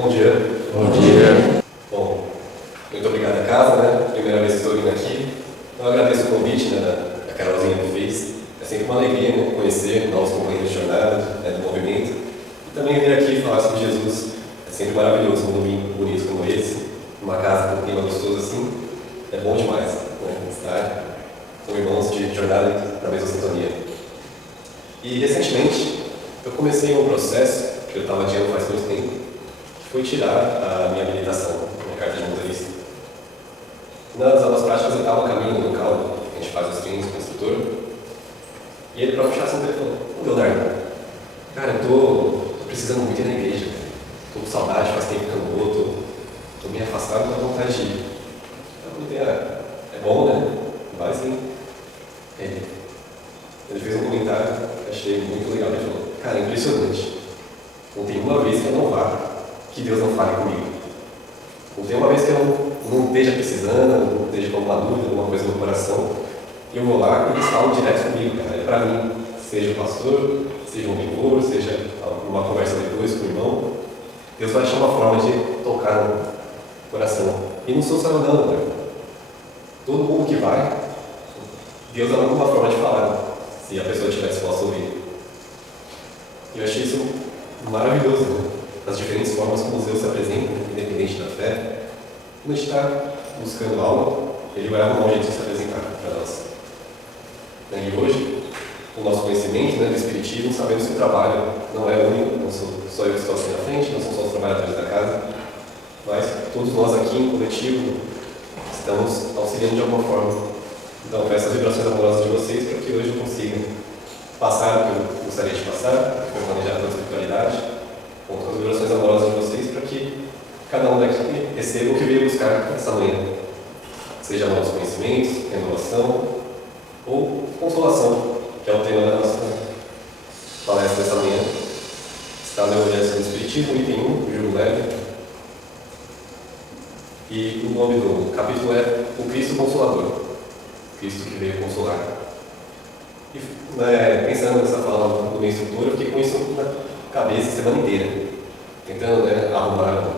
Bom dia. Bom dia. Bom, muito obrigado a casa, né? Primeira vez que estou vindo aqui. Eu agradeço o convite, né, da Carolzinha que fez. É sempre uma alegria, né, conhecer novos companheiros de jornada, né, do movimento. E também vir aqui falar sobre Jesus. É sempre maravilhoso um domingo bonito como esse, numa casa com um clima gostoso assim. É bom demais, né? Estar com irmãos de jornada na mesma sintonia. E recentemente eu comecei um processo que eu estava adiando faz muito tempo, que foi tirar a minha habilitação, minha carta de motorista. Nas aulas práticas eu estava a caminho no local, a gente faz os treinos com o instrutor, e ele, para puxar assim, ele falou: Leonardo, cara, eu tô precisando muito ir na igreja, tô com saudade, faz tempo que eu não vou, tô meio afastado, tô com vontade de ir. Eu falei: é bom, né? Vai sim. Ele fez um comentário que achei muito legal. Ele falou: cara, é impressionante. Não tem uma vez que eu não vá, que Deus não fale comigo. Não tem uma vez que eu não esteja precisando, não esteja com alguma dúvida, alguma coisa no coração. E eu vou lá e eles falam direto comigo, cara. É pra mim, seja o pastor, seja um mentor, seja uma conversa depois com o irmão. Deus vai achar uma forma de tocar no coração. E não sou só eu não, cara. Todo mundo que vai, Deus dá alguma forma de falar, se a pessoa estiver disposta a ouvir. E eu achei isso maravilhoso, né? As diferentes formas como Deus se apresenta, independente da fé. Quando a gente está buscando algo, Ele vai arrumar um jeito de se apresentar para nós. E hoje, com o nosso conhecimento, né, do Espiritismo, sabemos que o trabalho não é único, não sou só eu que estou assim na frente, não são só os trabalhadores da casa, mas todos nós aqui, em coletivo, estamos auxiliando de alguma forma. Então, peço as vibrações amorosas de vocês para que hoje eu consiga passar o que eu gostaria de passar, o que foi planejado pela espiritualidade, com as vibrações amorosas de vocês, para que cada um daqui receba o que veio buscar essa manhã. Seja novos conhecimentos, renovação ou consolação, que é o tema da nossa palestra dessa manhã. Está no Evangelho do Espiritismo, item 1, o Júlio Leve. E o nome do capítulo é O Cristo Consolador. Cristo que veio consolar. E pensando nessa fala do meu instrutor, eu fiquei com isso na cabeça a semana inteira, tentando arrumar,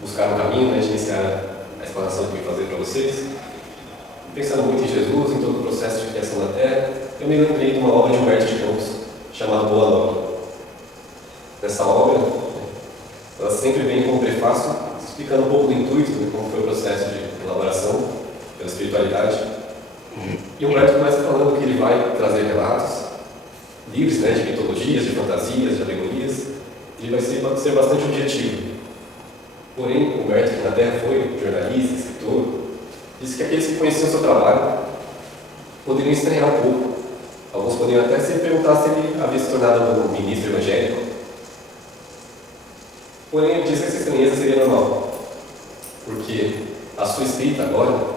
buscar um caminho, de iniciar a explanação que eu vim fazer para vocês. Pensando muito em Jesus, em todo o processo de criação da Terra, eu me lembrei de uma obra de Humberto de Campos, chamada Boa Nova. Nessa obra, ela sempre vem com um prefácio, explicando um pouco do intuito, como foi o processo de elaboração pela espiritualidade. E o Humberto começa falando que ele vai trazer relatos livres, de mitologias, de fantasias, de alegorias. Ele vai ser bastante objetivo. Porém, o Humberto, que na Terra foi jornalista, escritor, disse que aqueles que conheciam o seu trabalho poderiam estranhar um pouco. Alguns poderiam até se perguntar se ele havia se tornado um ministro evangélico. Porém, ele disse que essa estranheza seria normal, porque a sua escrita agora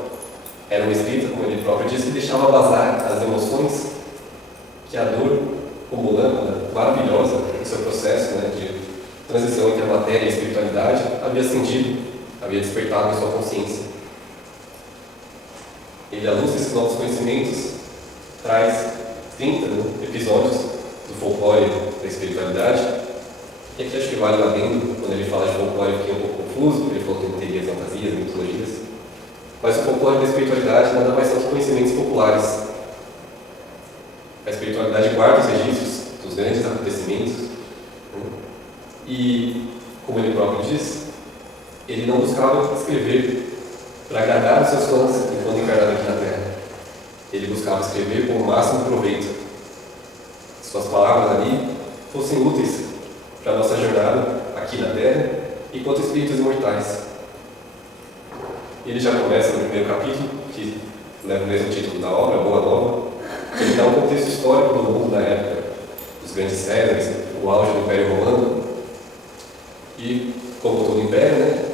era uma escrita, como ele próprio disse, que deixava vazar as emoções que a dor, como lâmpada maravilhosa no seu processo de transição entre a matéria e a espiritualidade, havia acendido, havia despertado em sua consciência. Ele, à luz desses novos conhecimentos, traz 30 episódios do folclore da espiritualidade. E aqui acho que vale lá dentro, quando ele fala de folclore, eu fiquei um pouco confuso, porque ele falou que não teria fantasias, mitologias. Mas o folclore da espiritualidade nada mais são que conhecimentos populares. A espiritualidade guarda os registros dos grandes acontecimentos. E, como ele próprio diz, ele não buscava escrever para agradar os seus fãs enquanto encarnado aqui na Terra. Ele buscava escrever com o máximo proveito. Suas palavras ali fossem úteis para a nossa jornada aqui na Terra, enquanto espíritos imortais. Ele já começa no primeiro capítulo, que leva o mesmo título da obra, Boa Nova, que ele dá um contexto histórico do mundo da época, dos grandes Césares, o auge do Império Romano. E, como todo império,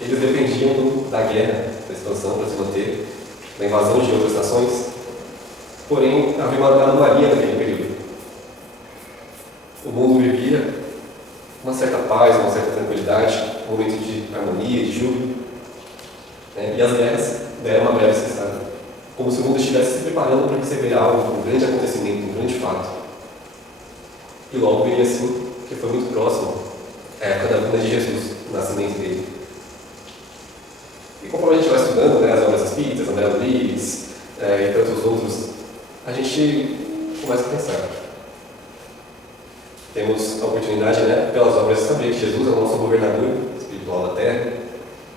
eles dependiam da guerra, da expansão para se manter, da invasão de outras nações. Porém, havia uma anomalia naquele período. O mundo vivia uma certa paz, uma certa tranquilidade, um momento de harmonia, de júbilo. E as guerras deram uma breve cessada, como se o mundo estivesse se preparando para receber algo, um grande acontecimento, um grande fato. E logo veio assim, que foi muito próximo, a época da vinda de Jesus. o nascimento dele. E conforme a gente vai estudando, né, as obras espíritas, André Luiz e tantos outros, a gente começa a pensar. Temos a oportunidade, né, pelas obras, de saber que Jesus é o nosso governador espiritual da Terra,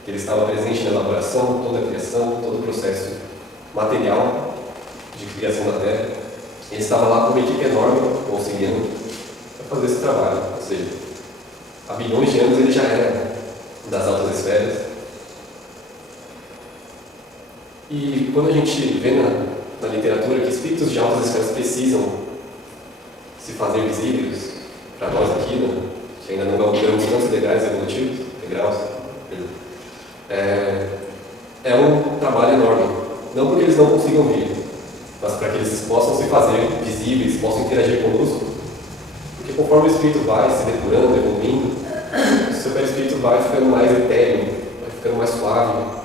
que ele estava presente na elaboração, toda a criação, todo o processo material de criação da Terra. Ele estava lá com uma equipe enorme, auxiliando, para fazer esse trabalho. Ou seja, há bilhões de anos ele já era das altas esferas. E quando a gente vê na literatura que espíritos de altas esferas precisam se fazer visíveis para nós aqui, né, que ainda não galgamos tantos degraus evolutivos, é um trabalho enorme. Não porque eles não consigam vir, mas para que eles possam se fazer visíveis, possam interagir conosco. Porque conforme o espírito vai se depurando, evoluindo, o seu perispírito vai ficando mais etéreo, vai ficando mais suave.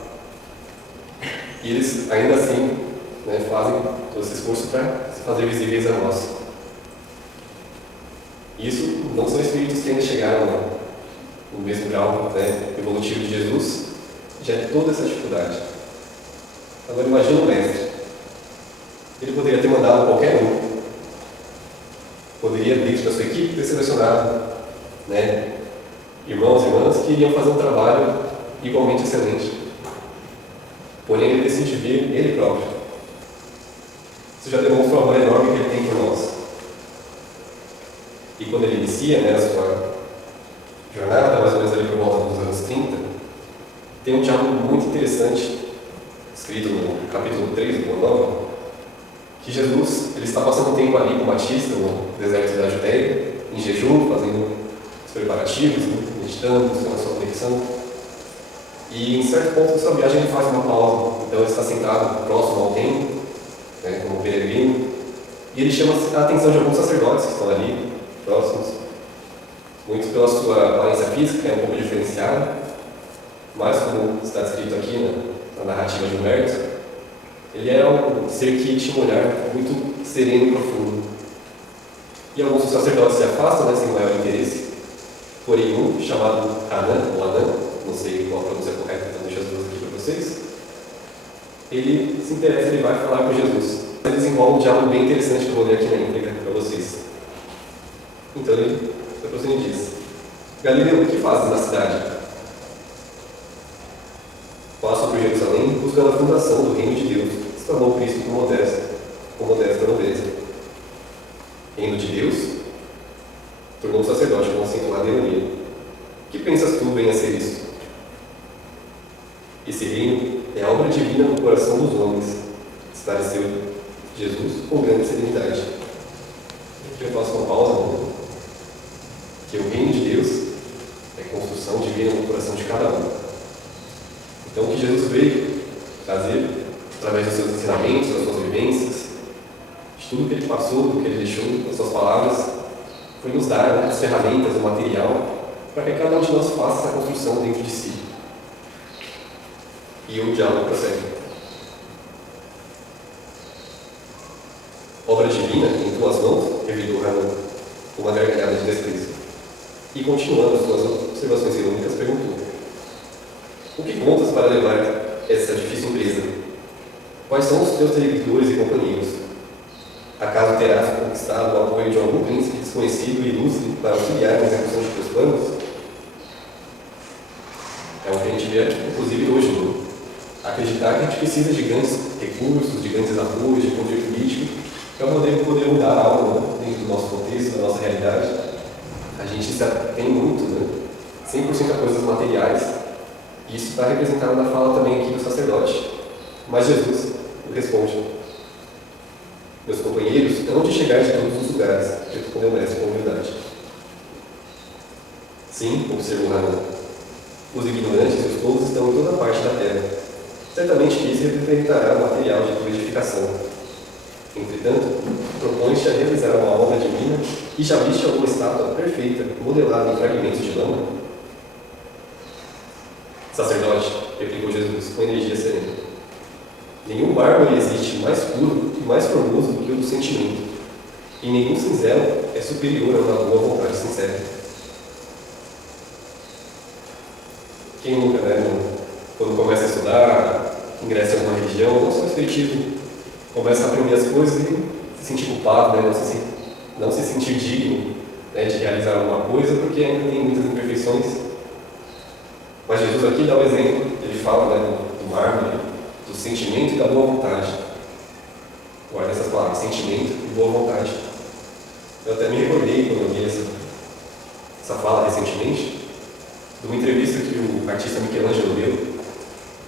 E eles, ainda assim, né, fazem todo esse esforço para se fazer visíveis a nós. Isso não são espíritos que ainda chegaram no mesmo grau, né, evolutivo de Jesus, já é toda essa dificuldade. Agora imagina o mestre. Ele poderia ter mandado qualquer um. Poderia, dentro da sua equipe, ter selecionado, né, irmãos e irmãs que iriam fazer um trabalho igualmente excelente. Porém, ele decide vir ele próprio. Isso já demonstra o amor enorme que ele tem por nós. E quando ele inicia, né, a sua jornada, mais ou menos ali por volta dos anos 30, tem um diálogo muito interessante, escrito no capítulo 3 do Boa Nova, que Jesus ele está passando um tempo ali com Batista no deserto da Judéia, em jejum, fazendo os preparativos, né, meditando, buscando a sua conexão. E em certo ponto da sua viagem ele faz uma pausa. Então ele está sentado próximo ao templo, né, como peregrino, e ele chama a atenção de alguns sacerdotes que estão ali, próximos. Muitos pela sua aparência física, que é um pouco diferenciada, mas como está escrito aqui na narrativa de Humberto, ele era um ser que tinha um olhar muito sereno e profundo. E alguns dos sacerdotes se afastam, né, sem maior interesse. Porém, um, chamado Hanan, ou Anan, não sei qual a pronúncia correta, então deixo as duas aqui para vocês, ele se interessa, ele vai falar com Jesus. Ele desenvolve um diálogo bem interessante que eu vou ler aqui na íntegra para vocês. Então ele se aproxima e diz: Galileu, o que fazes na cidade? Passo por Jerusalém buscando a fundação do reino de Deus, exclamou Cristo com modesta nobreza. Reino de Deus? Tornou o sacerdote com acentuada ironia. Que pensas tu venha a ser isso? Esse reino é a obra divina no coração dos homens, esclareceu Jesus com grande serenidade. Aqui eu faço uma pausa, que o reino de Deus é construção divina no coração de cada um. Então o que Jesus veio trazer, através dos seus ensinamentos, das suas vivências, de tudo que ele passou, do que ele deixou, das suas palavras, foi nos dar, né, as ferramentas, o material, para que cada um de nós faça essa construção dentro de si. E o diálogo prossegue. Obra divina em tuas mãos, revidou Hanan, com uma gargalhada de desprezo. E continuando as suas observações irônicas, perguntou: O que contas para levar essa difícil empresa? Quais são os teus seguidores e companheiros? Acaso terás conquistado o apoio de algum príncipe desconhecido e ilustre para auxiliar na execução de teus planos? É o que a gente vê, inclusive hoje, né? Acreditar que a gente precisa de grandes recursos, de grandes apoios, de poder político, para poder mudar algo, né, dentro do nosso contexto, da nossa realidade. A gente se atém muito, né, 100% a coisas materiais, e isso está representado na fala também aqui do sacerdote. Mas Jesus responde: Meus companheiros hão de chegar de todos os lugares, respondeu o mestre com humildade. Sim, observou Hanan, os ignorantes e os tolos estão em toda parte da terra. Certamente que isso representará o material de tua edificação. Entretanto, propões-te a realizar uma obra divina e já viste alguma estátua perfeita, modelada em fragmentos de lama? Sacerdote, replicou Jesus com energia serena, nenhum mármore existe mais puro e mais formoso do que o do sentimento, e nenhum cinzelo é superior a uma boa vontade sincera. Quem nunca, né? Quando começa a estudar, ingressa em alguma religião, não só o espiritismo, começa a aprender as coisas e se sentir culpado, né? Não se sentir digno, né, de realizar alguma coisa, porque ainda tem muitas imperfeições. Mas Jesus aqui dá o exemplo, ele fala, né, do mármore, do sentimento e da boa vontade. Guarda essas palavras, sentimento e boa vontade. Eu até me recordei quando eu vi essa fala recentemente, de uma entrevista que o artista Michelangelo deu,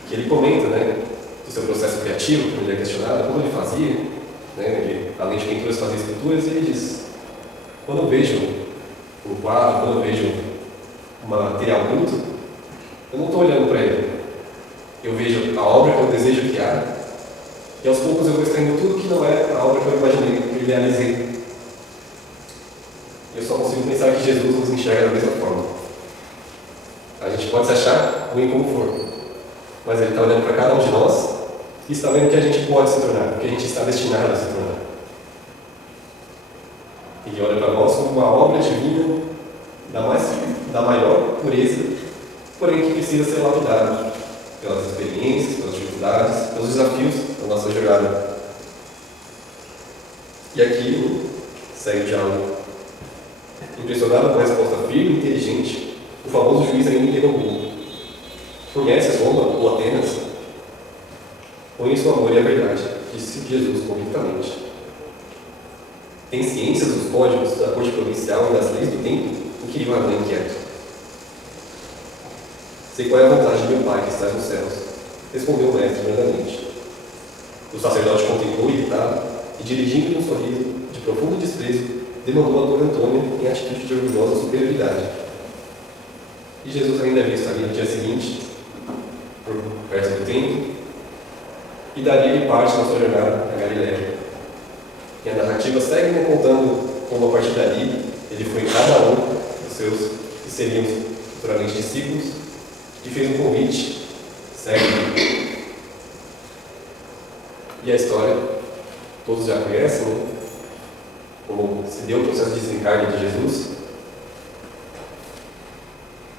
que ele comenta, né, do seu processo criativo, quando ele é questionado, como ele fazia, né, ele, além de pinturas, fazia esculturas, e ele diz: quando eu vejo um quadro, quando eu vejo um material bruto, eu não estou olhando para ele. Eu vejo a obra que eu desejo criar, e aos poucos eu vou extraindo tudo que não é a obra que eu imaginei, que eu idealizei. Eu só consigo pensar que Jesus nos enxerga da mesma forma. A gente pode se achar ruim como for, mas Ele está olhando para cada um de nós e está vendo o que a gente pode se tornar, o que a gente está destinado a se tornar. Ele olha para nós como uma obra divina da maior pureza, porém que precisa ser lapidada pelas experiências, pelas dificuldades, pelos desafios da nossa jornada. E aqui segue o diálogo. Impressionado com a resposta firme e inteligente, o famoso juiz ainda interrogou: conheces Roma ou Atenas? Conheço o amor e a verdade, disse Jesus convictamente. Tem ciências dos códigos da corte provincial e das leis do tempo? Inquiriu Adão inquieto. Sei qual é a vontade de meu Pai que está nos céus, respondeu o mestre brandamente. O sacerdote contemplou irritado e, dirigindo-lhe um sorriso de profundo desprezo, demandou a Dona Antônia em atitude de orgulhosa superioridade. E Jesus ainda havia estaria no dia seguinte, por perto do templo, e daria-lhe parte na sua jornada a Galiléia. E a narrativa segue, né, contando como a partir dali ele foi em cada um dos seus que seriam futuramente discípulos e fez um convite, segue. E a história todos já conhecem, né? Como se deu o processo de desencarne de Jesus.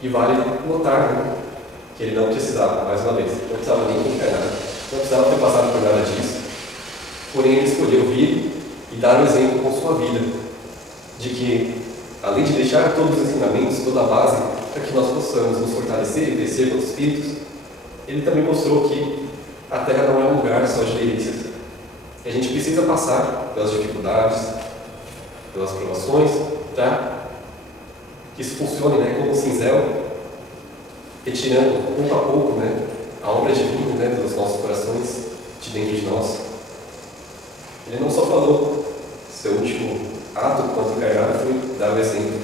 E vale notar, né, que ele não precisava, mais uma vez, não precisava nem encarnar, não precisava ter passado por nada disso. Porém, ele escolheu vir e dar um exemplo com sua vida, de que, além de deixar todos os ensinamentos, toda a base, para que nós possamos nos fortalecer e crescer com os Espíritos, ele também mostrou que a Terra não é um lugar só de delícias. Que a gente precisa passar pelas dificuldades, pelas provações, para que isso funcione, né, como um cinzel, retirando pouco a pouco, né, a obra divina, né, dos nossos corações, de dentro de nós. Ele não só falou, seu último ato quando encarnado foi dar o exemplo.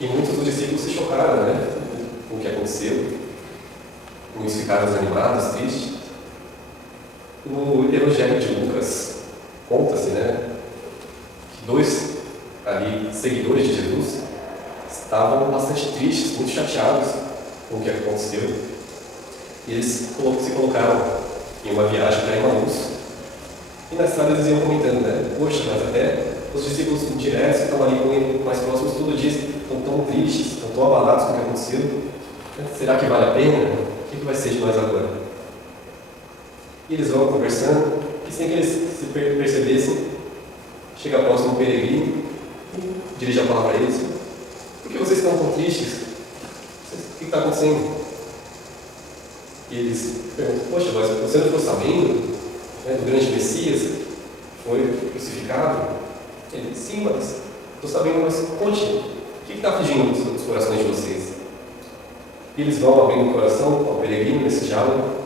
E muitos dos discípulos se chocaram, né, com o que aconteceu. Muitos ficaram desanimados, tristes. No Evangelho de Lucas, conta-se, né, que 2 ali, seguidores de Jesus, estavam bastante tristes, muito chateados com o que aconteceu. E eles se colocaram em uma viagem para Emaús. E na estrada eles iam comentando, né? Poxa, mas até os discípulos diretos que estavam ali com ele, mais próximos, todo dia estão tão tristes, estão tão abalados com o que aconteceu. Será que vale a pena? O que vai ser de nós agora? E eles vão conversando, e sem que eles se percebessem, chega próximo um peregrino e dirige a palavra a eles. Por que vocês estão tão tristes? O que está acontecendo? E eles perguntam: poxa, mas você não ficou sabendo, né, do grande Messias foi crucificado? Ele: sim, mas estou sabendo, mas conte, o que está fugindo dos corações de vocês? E eles vão abrindo o coração ao peregrino nesse diálogo,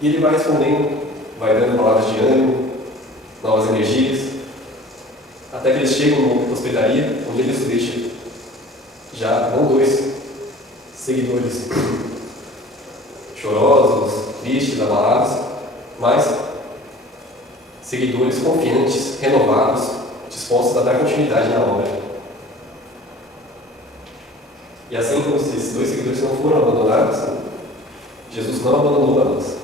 e ele vai respondendo, vai dando palavras de ânimo, novas energias, até que eles chegam numa hospedaria, onde eles deixam já não 2 seguidores chorosos, tristes, abalados, mas seguidores confiantes, renovados, dispostos a dar continuidade na obra. E assim como esses 2 seguidores não foram abandonados, Jesus não abandonou a nós.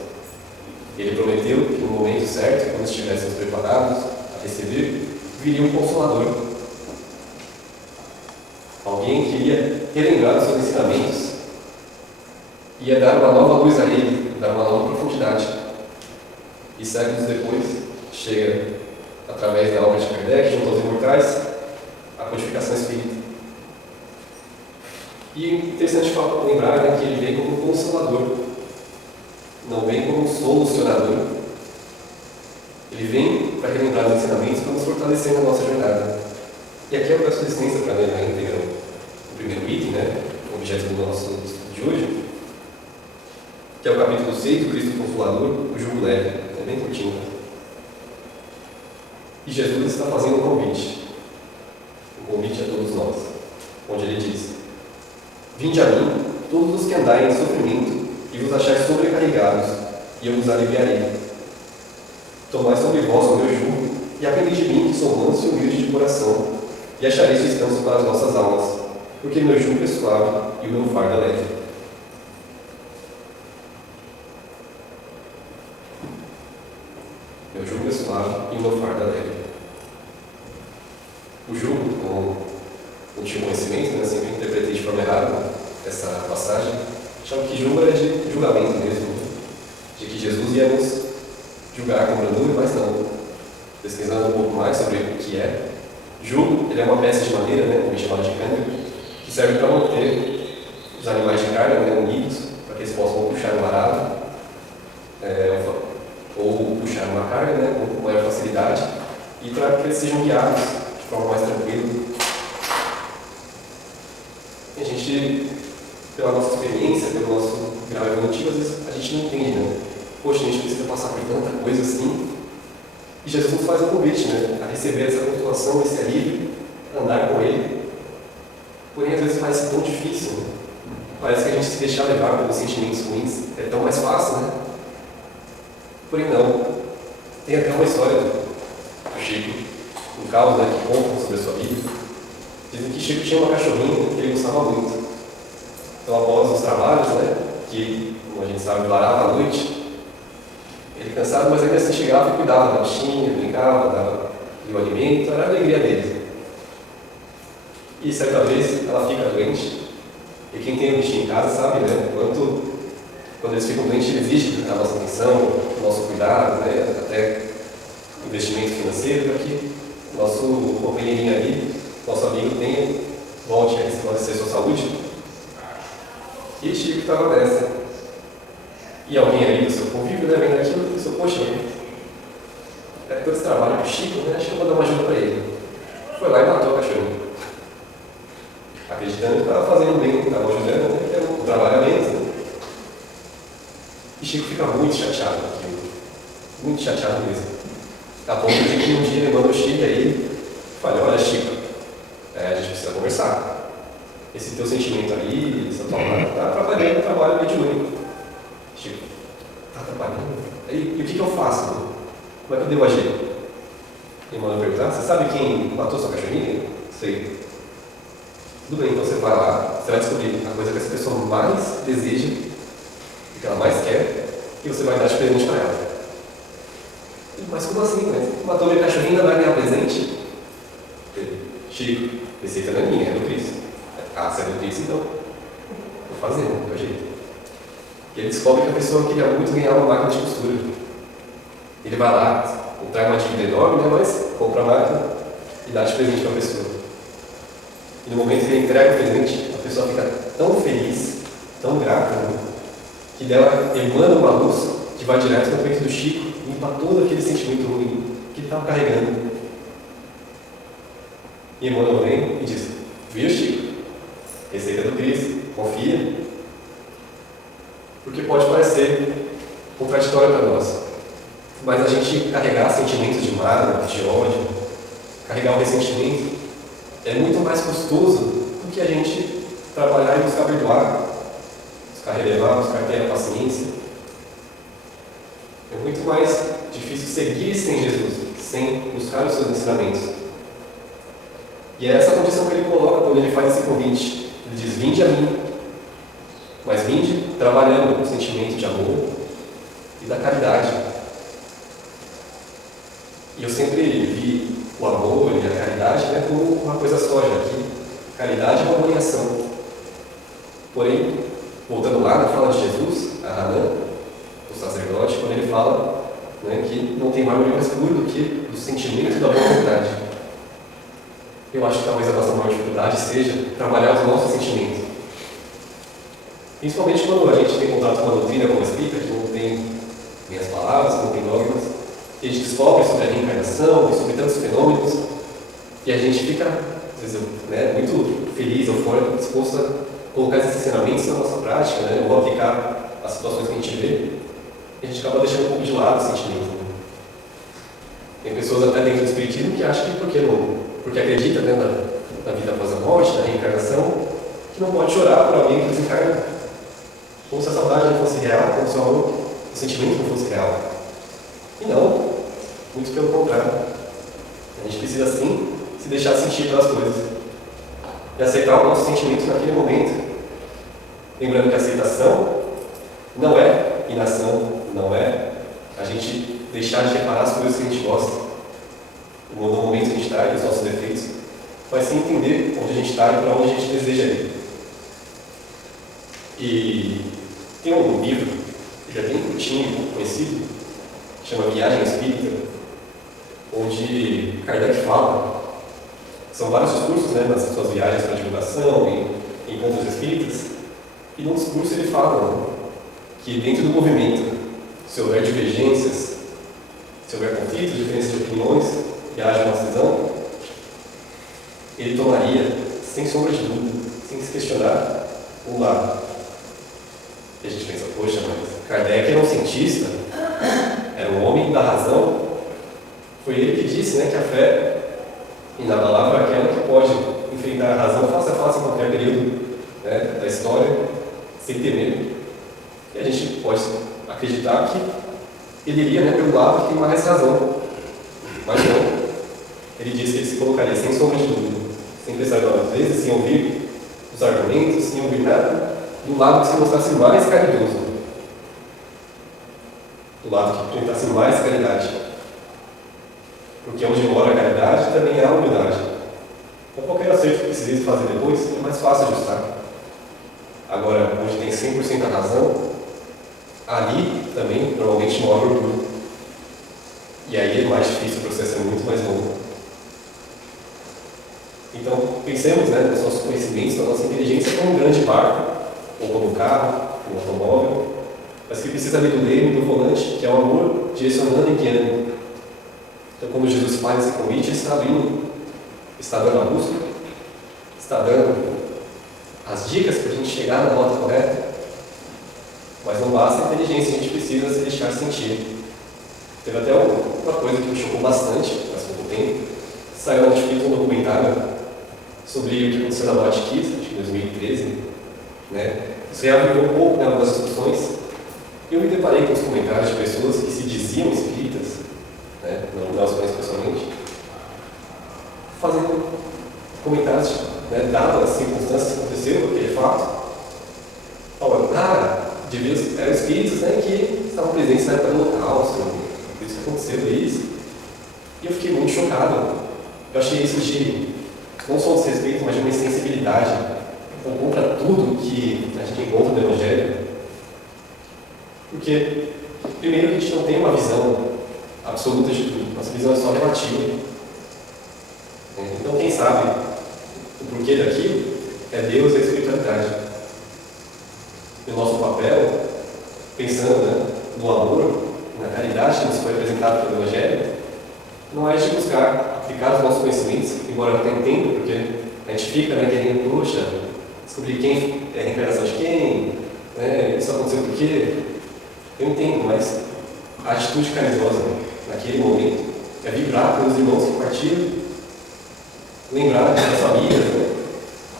Ele prometeu que no momento certo, quando estivéssemos preparados a receber, viria um Consolador. Alguém que iria relembrar os seus ensinamentos ia dar uma nova luz a ele, dar uma nova profundidade. E séculos depois, chega, através da obra de Kardec, junto aos imortais, a codificação espírita. E interessante lembrar, né, que ele vem como consolador, não vem como solucionador. Ele vem para relembrar os ensinamentos, para nos fortalecer na nossa jornada. E aqui eu peço licença para ler na íntegra o primeiro item, né, o objeto do nosso estudo de hoje, que é o capítulo 6 do Cristo Consolador, o jugo leve. É bem curtinho. E Jesus está fazendo um convite a todos nós, onde ele diz: Vinde a mim, todos os que andai em sofrimento, e vos achais sobrecarregados, e eu vos aliviarei. Tomai sobre vós o meu jugo, e aprendei de mim, que sou manso e humilde de coração, e achareis descanso para as vossas almas, porque meu jugo é suave e o meu fardo é leve. Meu jugo é suave e o meu fardo é leve. O jugo, como não tinha conhecimento, né, sempre interpretei de forma errada essa passagem, achava que jugo era de julgamento mesmo, de que Jesus ia nos julgar com brandura, mas não. Pesquisando um pouco mais sobre o que é, jugo, ele é uma peça de madeira, né, também chamada de câmbio, que serve para manter os animais de carga, né, unidos, para que eles possam puxar um arado, ou puxar uma carga, né, com maior facilidade, e para que eles sejam guiados de forma mais tranquila. E a gente, pela nossa experiência, pelo nosso grau evolutivo, às vezes a gente não entende, né? Poxa, a gente precisa passar por tanta coisa assim. E Jesus nos faz um convite, né, a receber essa consolação, esse alívio, a andar com Ele. Porém, às vezes parece tão difícil, né? Parece que a gente se deixar levar pelos sentimentos ruins é tão mais fácil, né? Porém, não. Tem até uma história do Chico, um caos, né, que conta sobre a sua vida. Dizem que Chico tinha uma cachorrinha que ele gostava muito. Então, após os trabalhos, né, que, como a gente sabe, varava à noite, ele cansado, mas ainda assim chegava e cuidava da bichinha, brincava, dava o alimento, era a alegria dele. E certa vez ela fica doente, e quem tem um bichinho em casa sabe, né, quando eles ficam doentes, eles exigem a nossa atenção, o nosso cuidado, né, até investimento financeiro, para que o nosso companheirinho ali, nosso amigo, volte a restabelecer sua saúde. E Chico estava nessa. E alguém ali do seu convívio, né, vendo aquilo, e pensou: poxa, todo esse trabalho com o Chico, né, acho que eu vou dar uma ajuda para ele. Foi lá e matou a cachorrinha. Acreditando que estava fazendo bem, estava ajudando, né, que era um trabalho a menos. Né? E Chico fica muito chateado com aquilo. Muito chateado mesmo. A ponto de que um dia ele manda o Chico aí e fala: olha, Chico, a gente precisa conversar. Esse teu sentimento aí, essa tua mãe, está atrapalhando o trabalho mediúnico. Chico, está atrapalhando? E o que eu faço? Como é que eu devo agir? Ele manda perguntar: você sabe quem matou sua cachorrinha? Sei. Tudo bem, então você vai lá, você vai descobrir a coisa que essa pessoa mais deseja, o que ela mais quer, e você vai dar de presente para ela. Mas como assim? Né? Matou minha cachorrinha, vai ganhar presente? Chico, receita não é minha, é do Cristo. Ah, se é do Cristo, então vou fazer, né? Do jeito. E ele descobre que a pessoa queria muito ganhar uma máquina de costura. Ele vai lá, traz uma dívida enorme, né? Mas compra a máquina e dá de presente para a pessoa. E no momento que ele entrega o presente, a pessoa fica tão feliz, tão grata, né? Que dela emana uma luz que vai direto no peito do Chico e limpa todo aquele sentimento ruim que ele estava carregando. E Emmanuel vem e diz: viu, Chico? Receita do Cristo, confia. Porque pode parecer contraditório para nós, mas a gente carregar sentimentos de mágoa, de ódio, carregar o ressentimento, é muito mais custoso do que a gente trabalhar e buscar perdoar, buscar relevar, buscar ter a paciência. É muito mais difícil seguir sem Jesus, sem buscar os seus ensinamentos. E é essa condição que ele coloca quando ele faz esse convite. Ele diz: vinde a mim, mas vinde trabalhando com o sentimento de amor e da caridade. E eu sempre vi o amor e a caridade, né, como uma coisa só, já que caridade é uma obrigação. Porém, voltando lá na fala de Jesus, a Hanã, o sacerdote, quando ele fala, né, que não tem mármore mais puro do que o sentimento da boa vontade. Eu acho que talvez a nossa maior dificuldade seja trabalhar os nossos sentimentos. Principalmente quando a gente tem contato com uma doutrina como a espírita, que não tem meias palavras, que não tem dogmas, e a gente descobre sobre a reencarnação e sobre tantos fenômenos, e a gente fica, às vezes, né, muito feliz, eufórico, disposto a colocar esses ensinamentos na nossa prática, né, ou aplicar as situações que a gente vê, e a gente acaba deixando um pouco de lado o sentimento. Né? Tem pessoas até dentro do espiritismo que acham que porque acredita, né, na vida após a morte, na reencarnação, que não pode chorar por alguém que desencarna, como se a saudade não fosse real, como se o sentimento não fosse real. E não, muito pelo contrário. A gente precisa sim se deixar sentir pelas coisas e aceitar os nossos sentimentos naquele momento. Lembrando que a aceitação não é inação, não é a gente deixar de reparar as coisas que a gente gosta no momento que a gente está e os nossos defeitos, mas sim entender onde a gente está e para onde a gente deseja ir. E tem um livro que já é bem curtinho, pouco conhecido, que chama Viagem Espírita, onde Kardec fala, são vários discursos, né, nas suas viagens para divulgação, em encontros espíritas, e num discurso ele fala, né, que dentro do movimento, se houver divergências, se houver conflitos, diferenças de opiniões, e haja uma cisão, ele tomaria, sem sombra de dúvida, sem se questionar, um lado. E a gente pensa, poxa, mas Kardec era um cientista, era um homem da razão. Foi ele que disse, né, que a fé inabalável é aquela que pode enfrentar a razão face a face em qualquer período, né, da história, sem ter medo. E a gente pode acreditar que ele iria, né, pelo lado que tem mais razão. Mas não. Ele disse que ele se colocaria sem sombra de dúvida, sem pensar duas vezes, sem ouvir os argumentos, sem ouvir nada, do lado que se mostrasse mais caridoso, do lado que apresentasse mais caridade. Porque onde mora a caridade também há a humildade. Então qualquer acerto que precise fazer depois é mais fácil ajustar. Agora, onde tem 100% a razão, ali também normalmente mora o orgulho. E aí é mais difícil, o processo é muito mais longo. Então, pensemos, né, nos nossos conhecimentos, na nossa inteligência como um grande barco, ou como um carro, um automóvel, mas que precisa ali do leme, do volante, que é o amor direcionando e guiando. Então, quando Jesus faz esse convite, ele está abrindo, está dando a busca, está dando as dicas para a gente chegar na rota correta, mas não basta a inteligência, a gente precisa se deixar sentir. Teve até uma coisa que me chocou bastante, faz pouco tempo, saiu na Netflix um documentário sobre o que aconteceu na Boate Kiss, acho que em 2013, né? Isso reavivou um pouco, né, uma das discussões, e eu me deparei com os comentários de pessoas que se diziam espíritas, né, não as conheço pessoalmente, fazendo comentários, né, dadas as circunstâncias que aconteceram, aquele fato, falando, eram espíritos, né, que estavam presentes na época do Holocausto, por isso que aconteceu isso. E eu fiquei muito chocado. Eu achei isso de, não só um desrespeito, mas de uma insensibilidade. Então, contra tudo que a gente encontra no Evangelho. Porque, primeiro, a gente não tem uma visão absoluta de tudo. Nossa visão é só relativa. Então, quem sabe o porquê daquilo é Deus e a espiritualidade. E o nosso papel, pensando, né, no amor, na caridade que nos foi apresentado pelo Evangelho, não é de buscar aplicar os nossos conhecimentos, embora eu até entenda, porque a gente fica, né, querendo, poxa, descobrir quem é a reencarnação de quem, né, isso aconteceu por quê. Eu entendo, mas a atitude caridosa naquele momento é vibrar pelos irmãos que partiram, lembrar das famílias, né,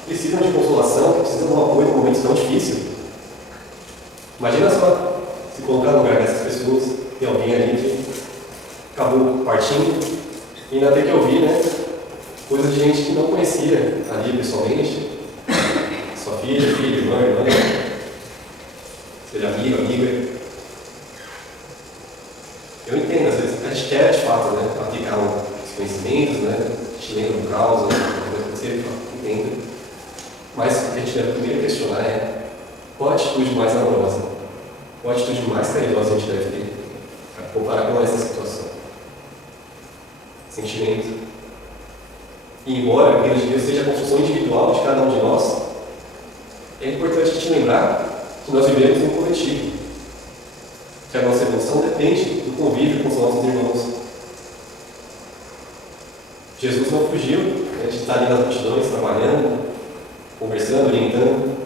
que precisam de consolação, que precisam de um apoio em momentos tão difíceis. Imagina só se colocar no lugar dessas pessoas, tem alguém ali que acabou partindo e ainda tem que ouvir, né, coisa de gente que não conhecia ali pessoalmente, sua filha, irmã, seja amigo, amiga. Eu entendo, às vezes, a gente quer de fato, né, aplicar os conhecimentos, né, a gente lembra do caos, né, o que aconteceu, entendo. Mas o que a gente deve primeiro questionar é Qual a atitude mais amorosa? Qual a atitude mais caridosa a gente deve ter para comparar com essa situação? Sentimento. E embora a Igreja de Deus seja a construção individual de cada um de nós, é importante a gente lembrar que nós vivemos em um coletivo, que a nossa evolução depende do convívio com os nossos irmãos. Jesus não fugiu, né, de estar ali nas multidões, trabalhando, conversando, orientando.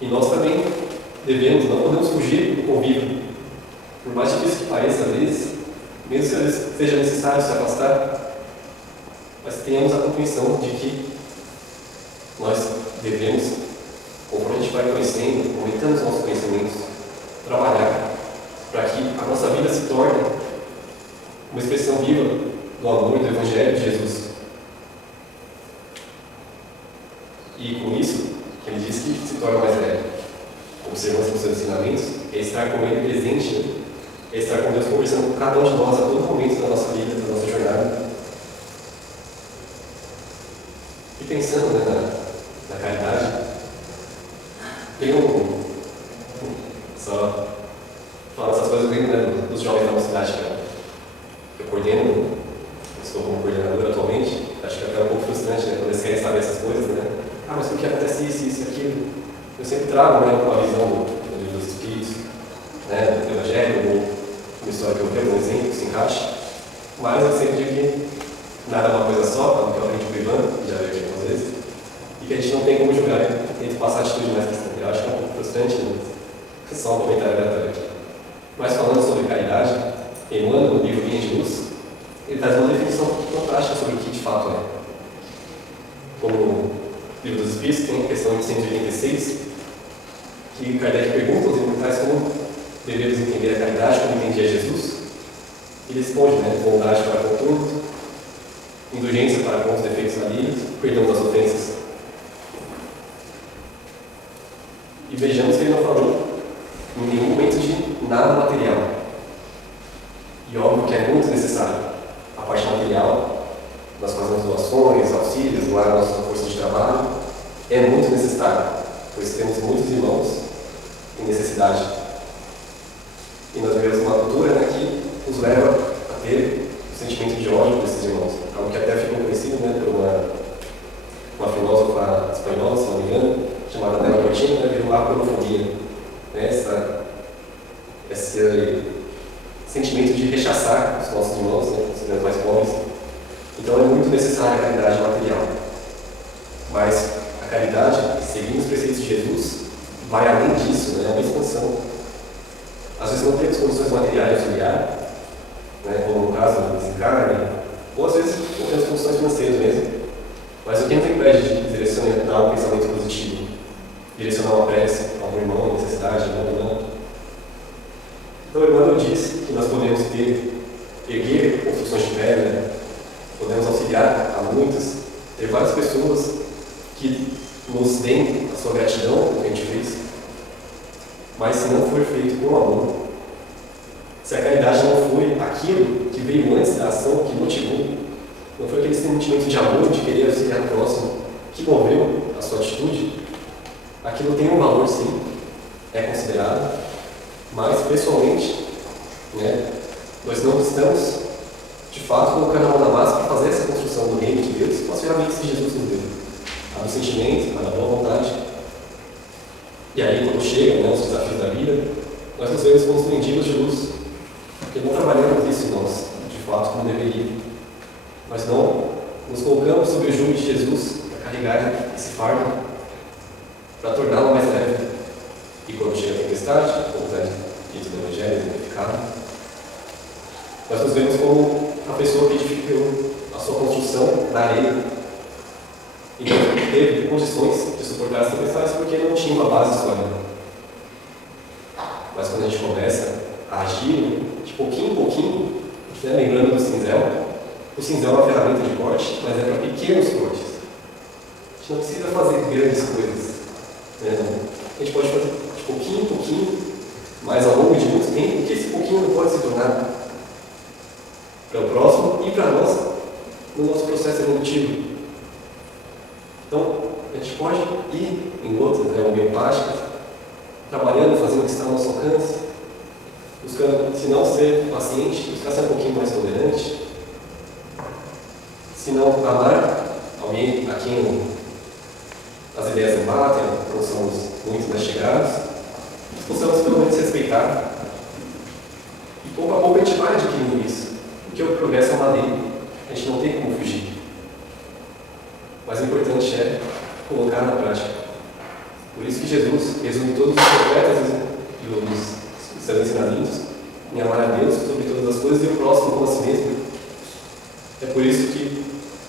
E nós também não podemos fugir do convívio. Por mais difícil que pareça, às vezes, mesmo que às vezes seja necessário se afastar, mas tenhamos a compreensão de que nós devemos, conforme a gente vai conhecendo, aumentando os nossos conhecimentos, trabalhar para que a nossa vida se torne uma expressão viva do amor e do Evangelho de Jesus. E com isso, ele diz que se torna mais leve. Observando os seus ensinamentos, é estar com ele presente, né? É estar com Deus conversando com cada um de nós a todo momento da nossa vida, da nossa jornada. E pensando, né, na caridade, tem só falar essas coisas bem, né, dos jovens da mocidade que eu coordeno, estou como coordenador atualmente. Acho que é até um pouco frustrante, né, quando eles querem saber essas coisas, né? Mas por que acontece isso, aquilo? Eu sempre trago, né, uma visão do livro dos Espíritos, né, do Evangelho, ou uma história que eu vejo, um exemplo que se encaixe. Mas eu sempre digo que nada é uma coisa só, como que eu aprendi com o Ivan, que já veio aqui algumas vezes, e que a gente não tem como julgar, tem que passar a atitude mais questão. Eu acho que é um pouco frustrante, né? Só um comentário aleatório aqui. Mas falando sobre caridade, Emmanuel, no livro Linha de Luz, ele traz uma definição fantástica sobre o que de fato é. Como no livro dos Espíritos, tem a questão de 186, que Kardec pergunta aos imortais como devemos entender a caridade, como entendia Jesus. Ele responde, né? Bondade para com todos, indulgência para com os defeitos alheios, perdão das ofensas. E vejamos que ele não falou em nenhum momento de nada material. E óbvio que é muito necessário a parte material. Nós fazemos doações, auxílios, doar a nossa força de trabalho. É muito necessário, pois temos muitos irmãos em necessidade. E nós vivemos uma cultura, né, que nos leva a ter o sentimento de ódio por esses irmãos. Algo que até ficou conhecido, né, por uma filósofa espanhola, se não me engano, chamada Nela Cortina, né, virou aporofobia. Né, esse sentimento de rechaçar os nossos irmãos, né, os mais pobres. Então é muito necessária a caridade material. Mas a caridade, seguindo os preceitos de Jesus, vai além disso, né, é uma expansão. Às vezes não temos condições materiais de auxiliar, né, como no caso do desencarne, ou às vezes não temos condições financeiras mesmo. Mas o que não impede de direcionar um pensamento positivo, direcionar uma prece a um irmão em necessidade, não. Então, Emmanuel diz que nós podemos erguer construções de pedra, podemos auxiliar a muitos, ter várias pessoas que nos deem a sua gratidão pelo que a gente fez, mas se não for feito com amor, se a caridade não foi aquilo que veio antes da ação, que motivou, não foi aquele sentimento de amor, de querer auxiliar o próximo, que moveu a sua atitude, aquilo tem um valor sim, é considerado, mas pessoalmente, né, nós não estamos de fato colocando a mão na massa para fazer essa construção do reino de Deus com as ferramentas que Jesus nos deu, a do sentimento, a da boa vontade. E aí, quando chegam, né, os desafios da vida, nós nos vemos como mendigos de luz, porque não trabalhamos isso em nós, de fato, como deveria. Nós não nos colocamos sob o jugo de Jesus para carregar esse fardo, para torná-lo mais leve. E quando chega a tempestade, como está dito no Evangelho, exemplificado, nós nos vemos como a pessoa que edificou a sua construção na areia. E não teve condições de suportar as tempestades porque não tinha uma base sólida. Mas quando a gente começa a agir de pouquinho em pouquinho, né, lembrando do cinzel, o cinzel é uma ferramenta de corte, mas é para pequenos cortes. A gente não precisa fazer grandes coisas. Né? A gente pode fazer de pouquinho em pouquinho, mas ao longo de muito tempo, que esse pouquinho não pode se tornar para o próximo e para nós no nosso processo evolutivo. Então, a gente pode ir em outras, homeopáticas, trabalhando, fazendo o que está ao nosso alcance, buscando, se não ser paciente, buscar ser um pouquinho mais tolerante, se não amar alguém a quem as ideias não batem, não somos muito mais chegados, possamos pelo menos respeitar. E pouco a pouco a gente vai adquirindo isso, porque o progresso é uma lei, a gente não tem como fugir. Mas o importante é colocar na prática. Por isso que Jesus resume todos os profetas e os seus ensinamentos em amar a Deus sobre todas as coisas e o próximo como a si mesmo. É por isso que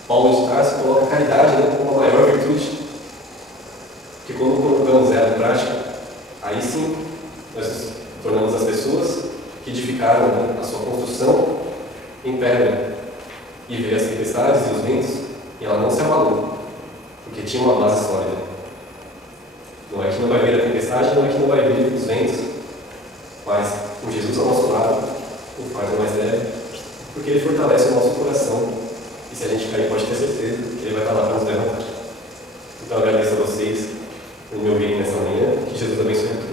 Paulo de Tarso coloca a caridade, como a maior virtude. Porque quando colocamos ela em prática, aí sim nós nos tornamos as pessoas que edificaram a sua construção em pedra e vê as tempestades e os ventos e ela não se abalou, porque tinha uma base sólida. Não é que não vai vir a tempestade, não é que não vai vir os ventos, mas com Jesus ao nosso lado, o fardo é mais leve, porque Ele fortalece o nosso coração. E se a gente cair, pode ter certeza que Ele vai estar lá para nos levantar. Então, eu agradeço a vocês por me ouvirem nessa manhã. Que Jesus abençoe a todos.